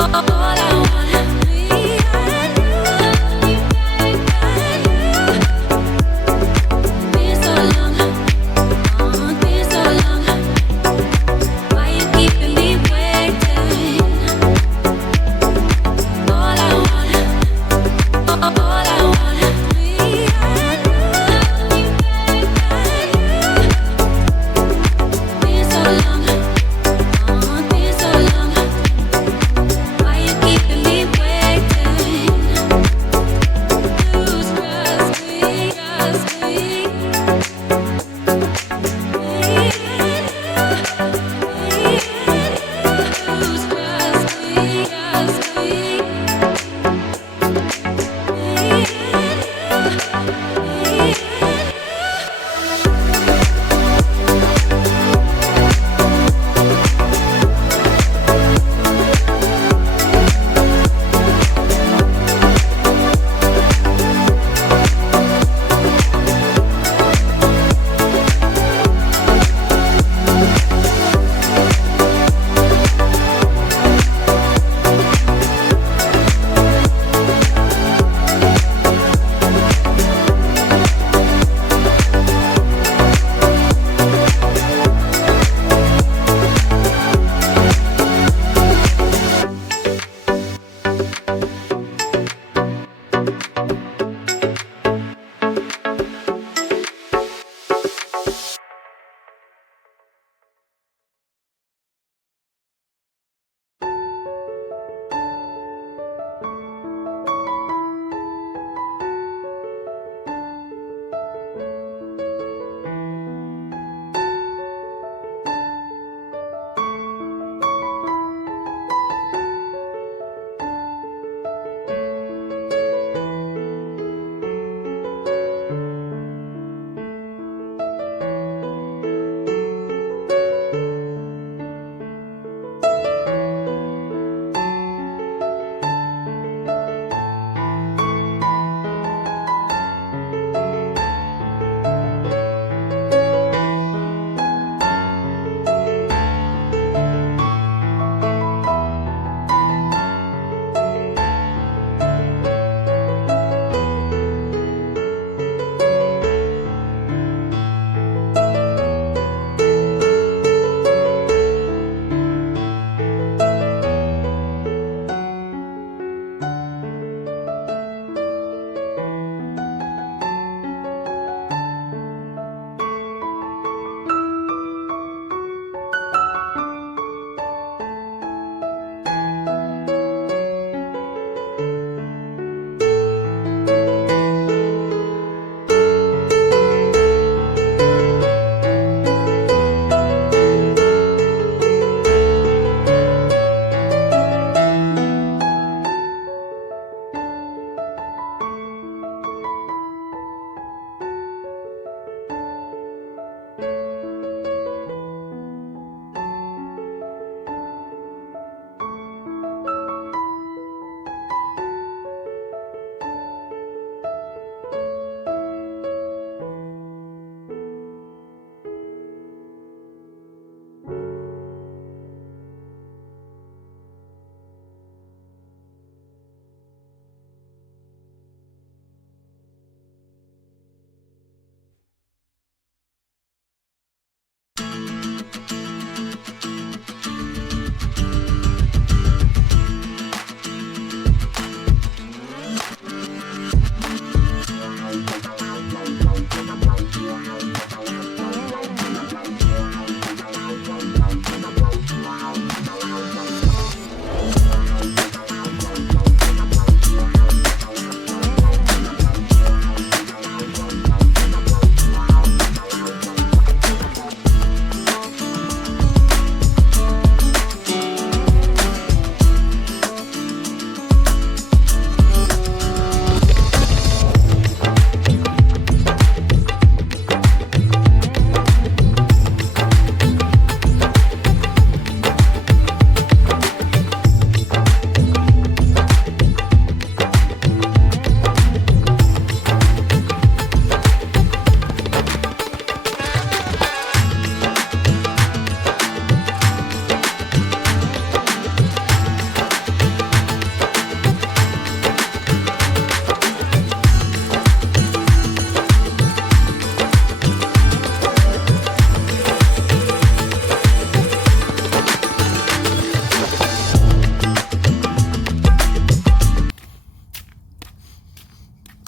All I want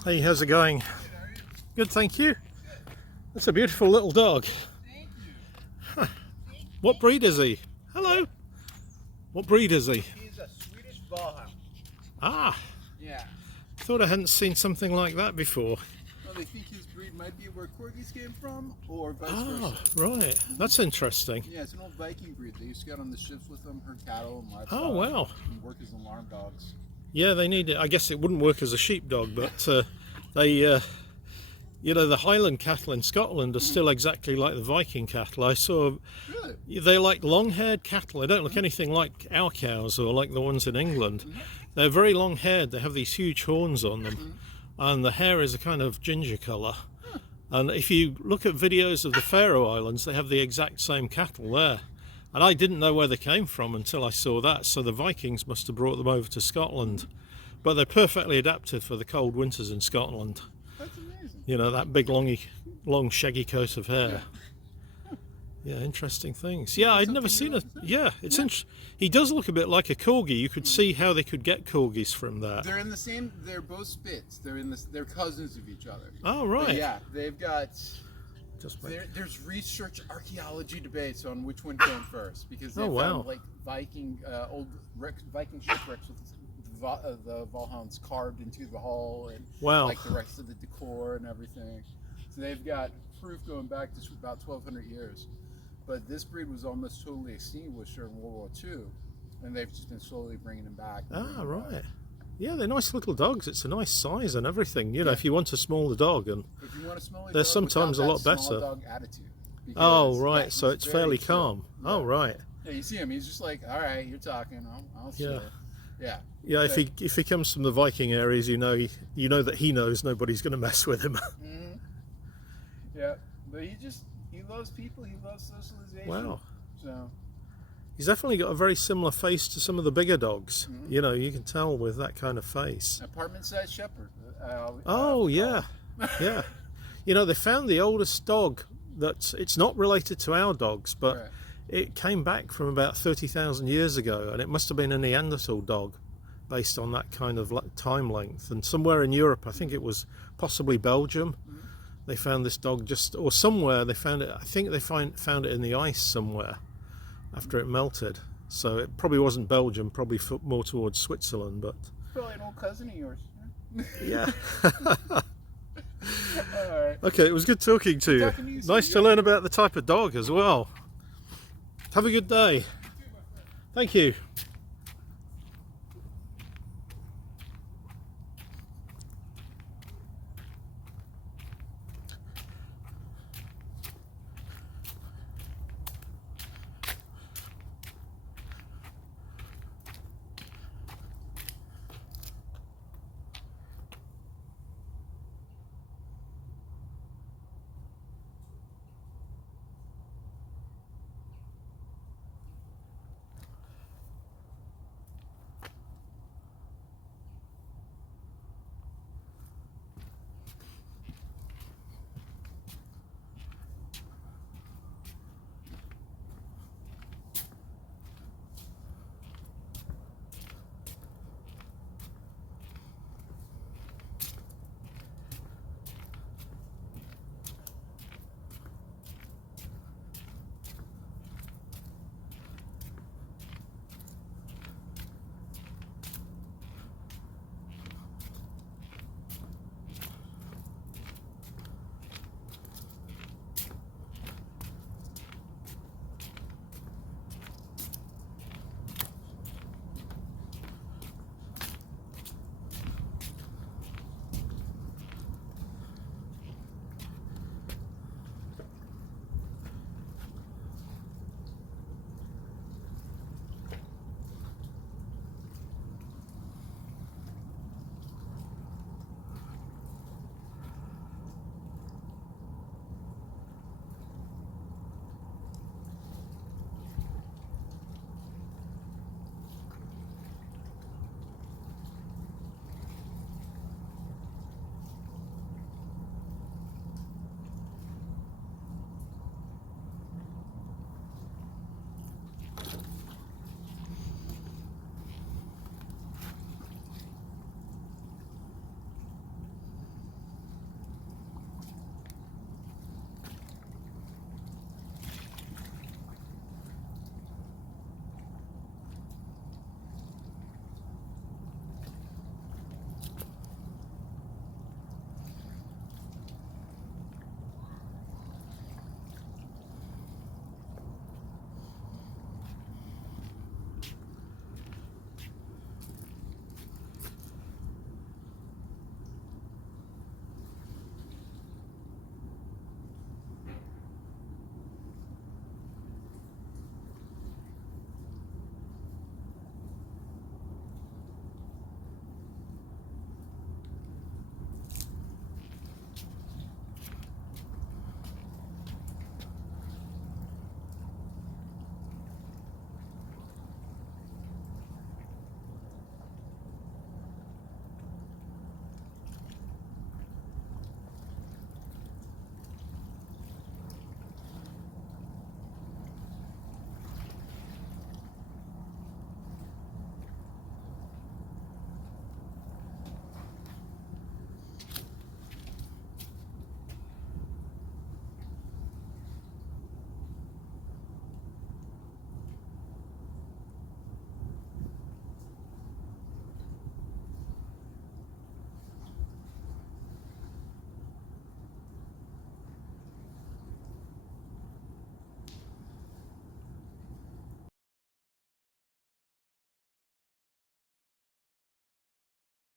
Hey, how's it going? Good, thank you. That's a beautiful little dog. Thank you. Huh. What breed is he? Hello. What breed is he? He's a Swedish Ballhound. Ah, Yeah. thought I hadn't seen something like that before. Well, they think his breed might be where corgis came from, or vice Ah, versa. right. That's interesting. Yeah, it's an old Viking breed. They used to get on the ships with them, herd cattle and livestock. Oh, wow. And work as alarm dogs. Yeah, they need it. I guess it wouldn't work as a sheepdog, but they, you know, the Highland cattle in Scotland are still exactly like the Viking cattle. I saw Really? they're like long-haired cattle. They don't look anything like our cows or like the ones in England. They're very long-haired. They have these huge horns on them, and the hair is a kind of ginger colour. And if you look at videos of the Faroe Islands, they have the exact same cattle there. And I didn't know where they came from until I saw that. So the Vikings must have brought them over to Scotland. But they're perfectly adapted for the cold winters in Scotland. That's amazing. You know, that big long shaggy coat of hair. Yeah, interesting things. Yeah, I'd never seen it. Yeah, it's he does look a bit like a corgi. You could see how they could get corgis from that. They're in the same. They're both Spits. They're cousins of each other. Oh, right. But yeah, they've got. Just There's research archaeology debates on which one came first, because they found like old Viking shipwrecks with the Valhounds carved into the hull, and like the rest of the decor and everything. So they've got proof going back to about 1,200 years. But this breed was almost totally extinguished during World War II, and they've just been slowly bringing them back. Ah, right. Yeah, they're nice little dogs. It's a nice size and everything. You know, if you want a smaller dog, and if you want a smaller they're dog sometimes a lot without that better. small dog attitude, Oh, because, right. So it's fairly chill. calm. Yeah. Oh, right. Yeah, you see him. He's just like, all right, you're talking. I'll chill. Yeah. Yeah, if he comes from the Viking areas, you know that he knows nobody's going to mess with him. Mm-hmm. Yeah, but he loves people. He loves socialization. Wow. So He's definitely got a very similar face to some of the bigger dogs. You know, you can tell with that kind of face. Apartment-sized shepherd. Oh, yeah. Yeah. You know, they found the oldest dog it's not related to our dogs, but it came back from about 30,000 years ago, and it must have been a Neanderthal dog based on that kind of time length. And somewhere in Europe, I think it was possibly Belgium, they found this dog or somewhere they found it. I think they found it in the ice somewhere after it melted. So it probably wasn't Belgium, probably more towards Switzerland, but Probably an old cousin of yours. yeah. All right. Okay, it was good talking to you. Nice to learn about the type of dog as well. Have a good day. Thank you.